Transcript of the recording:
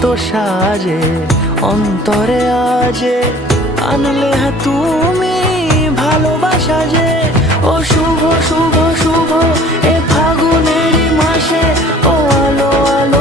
কত সাজে অন্তরে আজে আনলে হ্যাঁ তুমি ভালোবাসা যে। ও শুভ শুভ শুভ এ ফাগুনেরই মাসে, ও আলো আলো